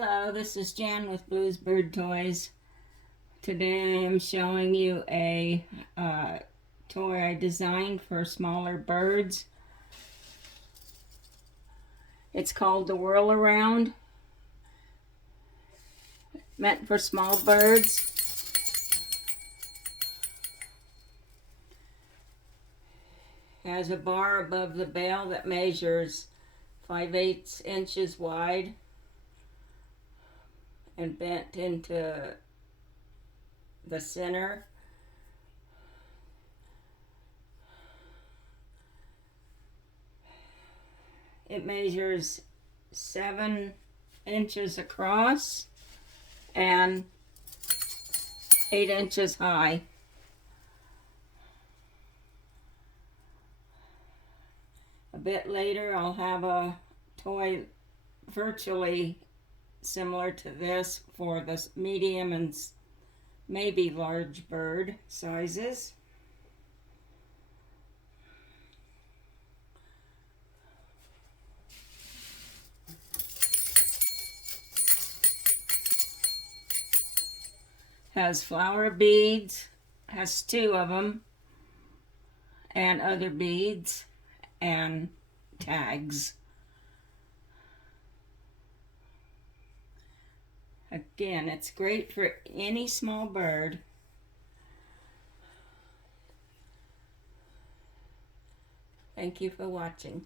Hello, this is Jan with Blues Bird Toys. Today I'm showing you a toy I designed for smaller birds. It's called the Whirl Around, meant for small birds. It has a bar above the bell that measures 5/8 inches wide and bent into the center. It measures 7 inches across and 8 inches high. A bit later I'll have a toy virtually similar to this for the medium and maybe large bird sizes. Has flower beads, has 2 of them, and other beads and tags. Again, it's great for any small bird. Thank you for watching.